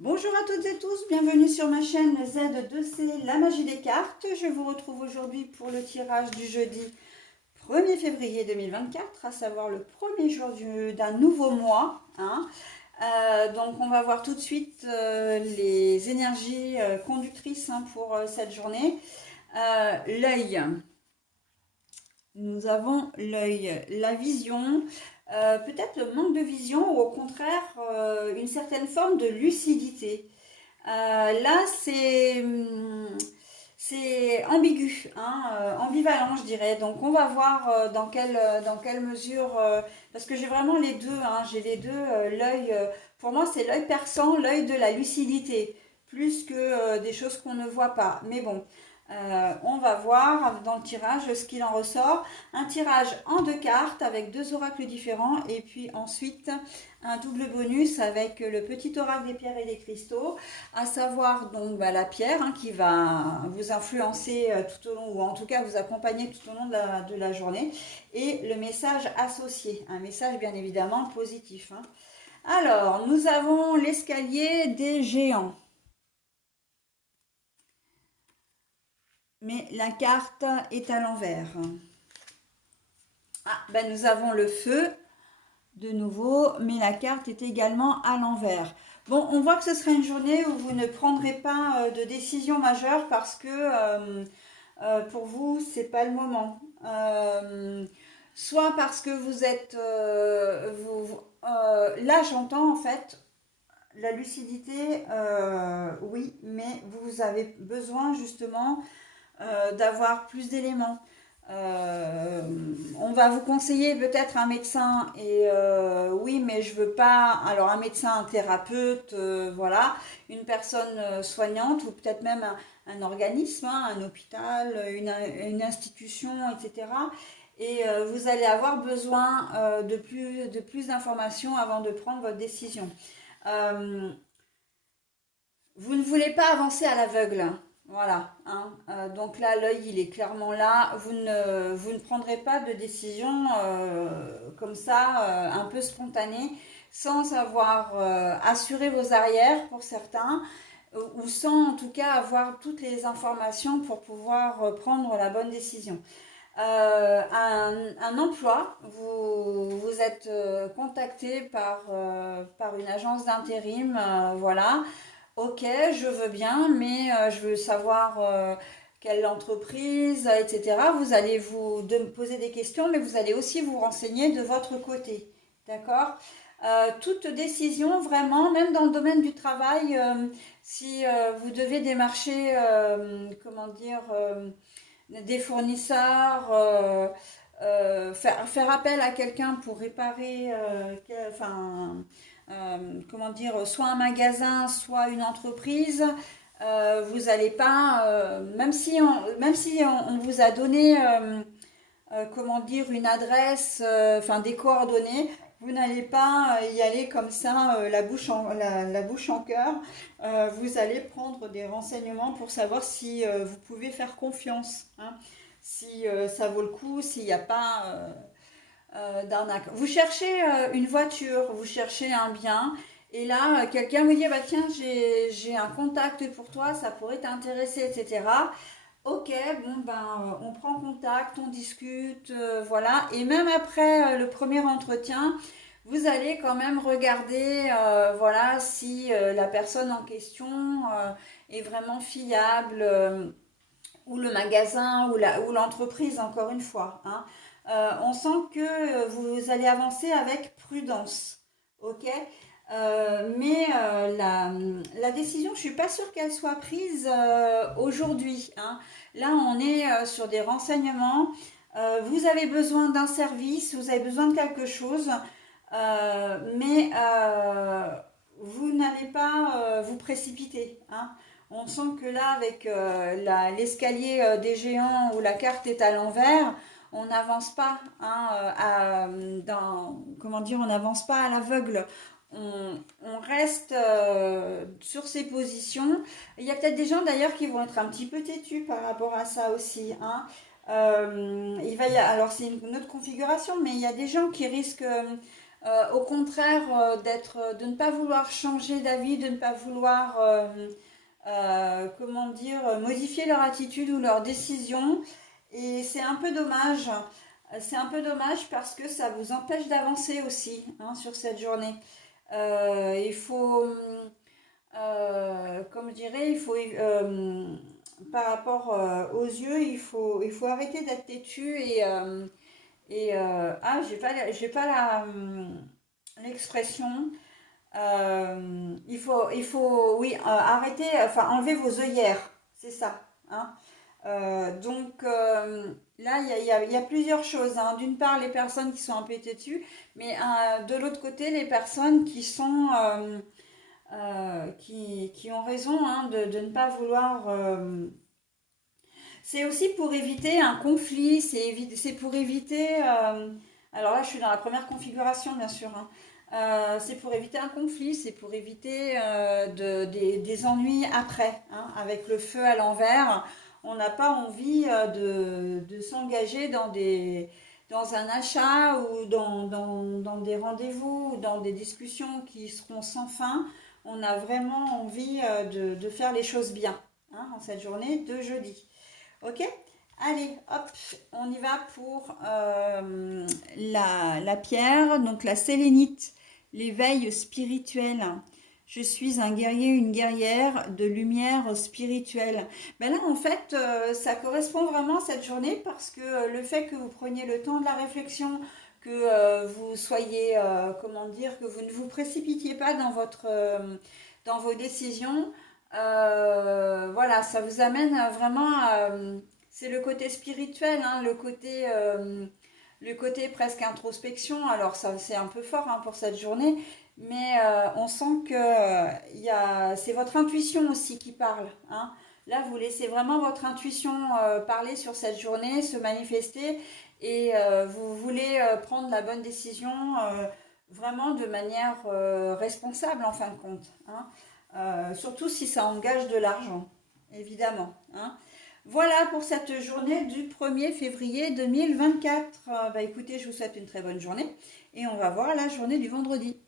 Bonjour à toutes et tous, bienvenue sur ma chaîne Z2C, la magie des cartes. Je vous retrouve aujourd'hui pour le tirage du jeudi 1er février 2024, à savoir le premier jour d'un nouveau mois. Donc on va voir tout de suite les énergies conductrices pour cette journée. L'œil. Nous avons l'œil, la vision, peut-être le manque de vision ou au contraire une certaine forme de lucidité. Là, c'est ambigu, ambivalent, je dirais. Donc, on va voir dans quelle mesure, parce que j'ai vraiment les deux, j'ai les deux. L'œil, pour moi, c'est l'œil perçant, l'œil de la lucidité, plus que des choses qu'on ne voit pas. Mais bon, on va voir dans le tirage ce qu'il en ressort. Un tirage en deux cartes avec deux oracles différents, et puis ensuite un double bonus avec le petit oracle des pierres et des cristaux, à savoir donc la pierre qui va vous influencer tout au long, ou en tout cas vous accompagner tout au long de la journée, et le message associé, un message bien évidemment positif. Alors, nous avons l'escalier des géants. Mais la carte est à l'envers. Nous avons le feu de nouveau, mais la carte est également à l'envers. Bon, on voit que ce sera une journée où vous ne prendrez pas de décision majeure parce que pour vous, c'est pas le moment. Soit parce que vous êtes... là, j'entends en fait la lucidité, oui, mais vous avez besoin justement d'avoir plus d'éléments. On va vous conseiller peut-être un médecin et oui, mais je veux pas. Alors un médecin, un thérapeute, voilà, une personne soignante ou peut-être même un organisme, un hôpital, une institution, etc. Et vous allez avoir besoin de plus d'informations avant de prendre votre décision. Euh, Vous ne voulez pas avancer à l'aveugle. Voilà. Donc là, l'œil, il est clairement là. Vous ne prendrez pas de décision comme ça, un peu spontanée, sans avoir assuré vos arrières pour certains, ou sans en tout cas avoir toutes les informations pour pouvoir prendre la bonne décision. Un emploi, vous êtes contacté par une agence d'intérim, voilà. Ok, je veux bien, mais je veux savoir quelle entreprise, etc. Vous allez me poser des questions, mais vous allez aussi vous renseigner de votre côté. D'accord? Toute décision, vraiment, même dans le domaine du travail, si vous devez démarcher, comment dire, des fournisseurs, faire appel à quelqu'un pour réparer, comment dire, soit un magasin, soit une entreprise, vous n'allez pas, même si on vous a donné, comment dire, une adresse, des coordonnées, vous n'allez pas y aller comme ça, la bouche en cœur. Vous allez prendre des renseignements pour savoir si vous pouvez faire confiance, si ça vaut le coup, s'il n'y a pas d'arnaque. Vous cherchez une voiture, vous cherchez un bien, et là, quelqu'un vous dit, bah tiens, j'ai un contact pour toi, ça pourrait t'intéresser, etc. Ok, bon on prend contact, on discute, voilà. Et même après le premier entretien, vous allez quand même regarder, voilà, si la personne en question est vraiment fiable, ou le magasin, ou l'entreprise, encore une fois. On sent que vous allez avancer avec prudence, ok. Mais la décision, je suis pas sûre qu'elle soit prise aujourd'hui. Là, on est sur des renseignements. Vous avez besoin d'un service, vous avez besoin de quelque chose, mais vous n'allez pas vous précipiter. On sent que là, avec l'escalier des géants où la carte est à l'envers, on n'avance pas, comment dire, on n'avance pas à l'aveugle. On reste sur ses positions. Il y a peut-être des gens d'ailleurs qui vont être un petit peu têtus par rapport à ça aussi. Alors c'est une autre configuration, mais il y a des gens qui risquent Au contraire, de ne pas vouloir changer d'avis, de ne pas vouloir, comment dire, modifier leur attitude ou leur décision. Et c'est un peu dommage. C'est un peu dommage parce que ça vous empêche d'avancer aussi, hein, sur cette journée. Il faut, comme je dirais, par rapport aux yeux, il faut arrêter d'être têtu ah, j'ai pas l'expression. Oui, arrêter, enfin, enlever vos œillères, c'est ça, hein. Là, il y a plusieurs choses, hein. D'une part, les personnes qui sont un peu têtues, mais de l'autre côté, les personnes qui ont raison, hein, de ne pas vouloir. C'est aussi pour éviter un conflit, c'est pour éviter. Alors là, je suis dans la première configuration, bien sûr, hein. C'est pour éviter un conflit, c'est pour éviter des ennuis après, hein, avec le feu à l'envers. On n'a pas envie de s'engager dans un achat ou dans des rendez-vous ou dans des discussions qui seront sans fin. On a vraiment envie de faire les choses bien, hein, en cette journée de jeudi. Ok? Allez, hop, on y va pour la pierre, donc la sélénite, l'éveil spirituel. Je suis un guerrier, une guerrière de lumière spirituelle. Ben là, en fait, ça correspond vraiment à cette journée parce que le fait que vous preniez le temps de la réflexion, que vous soyez, comment dire, que vous ne vous précipitiez pas dans vos décisions, voilà, ça vous amène vraiment à, c'est le côté spirituel, hein, le côté presque introspection. Alors ça, c'est un peu fort, hein, pour cette journée, mais on sent que c'est votre intuition aussi qui parle, hein. Là, vous laissez vraiment votre intuition parler sur cette journée, se manifester, et vous voulez prendre la bonne décision, vraiment de manière responsable en fin de compte, hein. Surtout si ça engage de l'argent, évidemment, hein. Voilà pour cette journée du 1er février 2024. Bah écoutez, je vous souhaite une très bonne journée et on va voir la journée du vendredi.